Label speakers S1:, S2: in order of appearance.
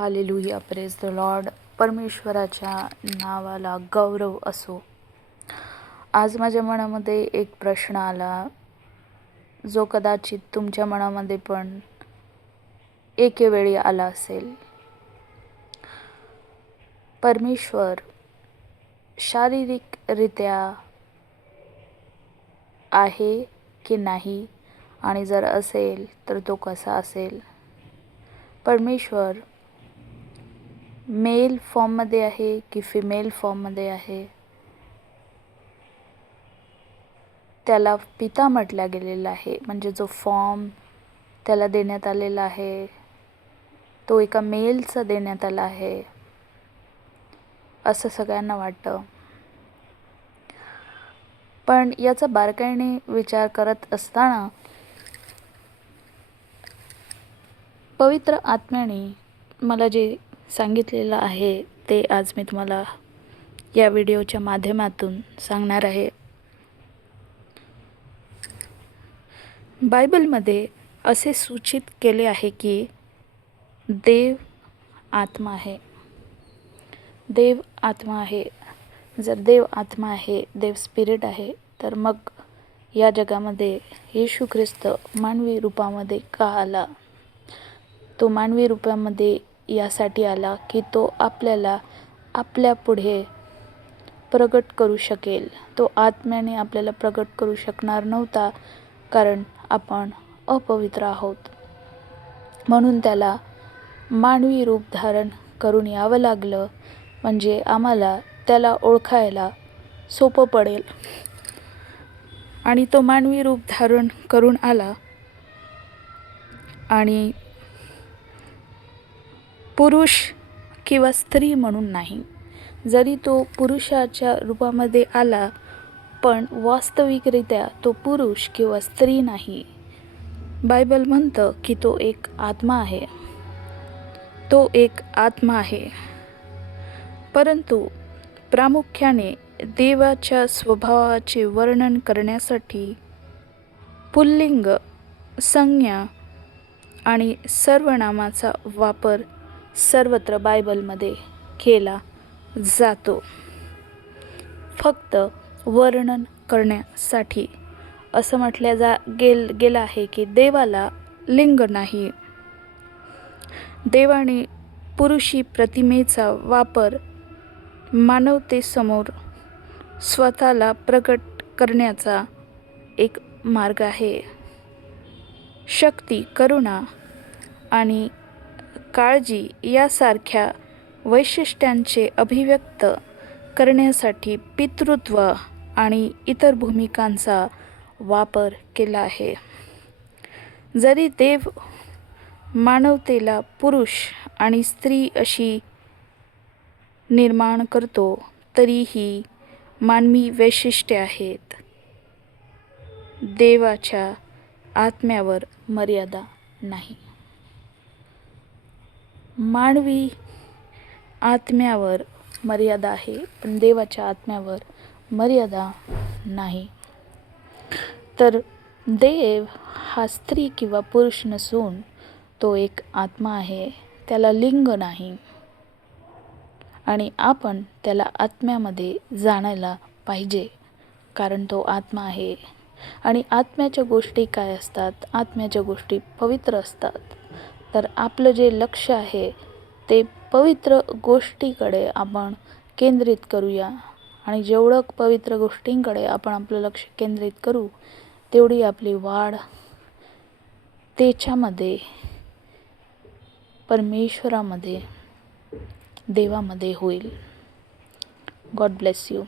S1: Hallelujah press the Lord परमेश्वराच्या नावाला गौरव असो. आज माझ्या मनामध्ये एक प्रश्न आला. जो कदाचित तुमच्या मनामध्ये पण एके वेळी आला असेल. परमेश्वर शारीरिकरित्या आहे की नाही? आणि जर असेल तर तो कसा असेल? परमेश्वर मेल फॉर्ममध्ये आहे की फिमेल फॉर्ममध्ये आहे? त्याला पिता म्हटल्या गेलेला आहे. म्हणजे जो फॉर्म त्याला देण्यात आलेला आहे तो एका मेलचा देण्यात आला आहे. असं सगळ्यांना वाटतं. पण याचा बारकाईने विचार करत असताना पवित्र आत्म्याने मला जे सांगितलेलं आहे ते आज मी तुम्हाला या व्हिडिओच्या माध्यमातून सांगणार आहे. बायबलमध्ये असे सूचित केले आहे की देव आत्मा आहे. देव आत्मा आहे. जर देव आत्मा आहे देव स्पिरिट आहे तर मग या जगामध्ये येशू ख्रिस्त मानवी रूपामध्ये का आला? तो मानवी रूपामध्ये यासाठी आला की तो आपल्याला आपल्या पुढे प्रगट करू शकेल. तो आत्म्याने आपल्याला प्रगट करू शकणार नव्हता कारण आपण अपवित्र आहोत. म्हणून त्याला मानवी रूप धारण करून यावं लागलं म्हणजे आम्हाला त्याला ओळखायला सोपं पडेल. आणि तो मानवी रूप धारण करून आला. आणि पुरुष किंवा स्त्री म्हणून नाही. जरी तो पुरुषाच्या रूपामध्ये आला पण वास्तविकरित्या तो पुरुष किंवा स्त्री नाही. बायबल म्हणतं की तो एक आत्मा आहे. तो एक आत्मा आहे. परंतु प्रामुख्याने देवाच्या स्वभावाचे वर्णन करण्यासाठी पुल्लिंग संज्ञा आणि सर्वनामाचा वापर सर्वत्र बायबलमध्ये केला जातो. फक्त वर्णन करण्यासाठी असं म्हटल्या जा गेल गेलं आहे की देवाला लिंग नाही. देवाने पुरुषी प्रतिमेचा वापर मानवतेसमोर स्वतःला प्रकट करण्याचा एक मार्ग आहे. शक्ती करुणा आणि काळजी यासारख्या वैशिष्ट्यांचे अभिव्यक्त करण्यासाठी पितृत्व आणि इतर भूमिकांचा वापर केला आहे. जरी देव मानवतेला पुरुष आणि स्त्री अशी निर्माण करतो तरीही मानवी वैशिष्ट्ये आहेत. देवाच्या आत्म्यावर मर्यादा नाही. मानवी आत्म्यावर मर्यादा आहे पण देवाच्या आत्म्यावर मर्यादा नाही. तर देव हा स्त्री किंवा पुरुष नसून तो एक आत्मा आहे त्याला लिंग नाही. आणि आपण त्याला आत्म्यामध्ये जाणायला पाहिजे कारण तो आत्मा आहे. आणि आत्म्याच्या गोष्टी काय असतात? आत्म्याच्या गोष्टी पवित्र असतात. तर आपलं जे लक्ष आहे ते पवित्र गोष्टीकडे आपण केंद्रित करूया. आणि जेवढं पवित्र गोष्टींकडे आपण आपलं लक्ष केंद्रित करू तेवढी आपली वाढ त्याच्यामध्ये परमेश्वरामध्ये देवामध्ये होईल. God bless you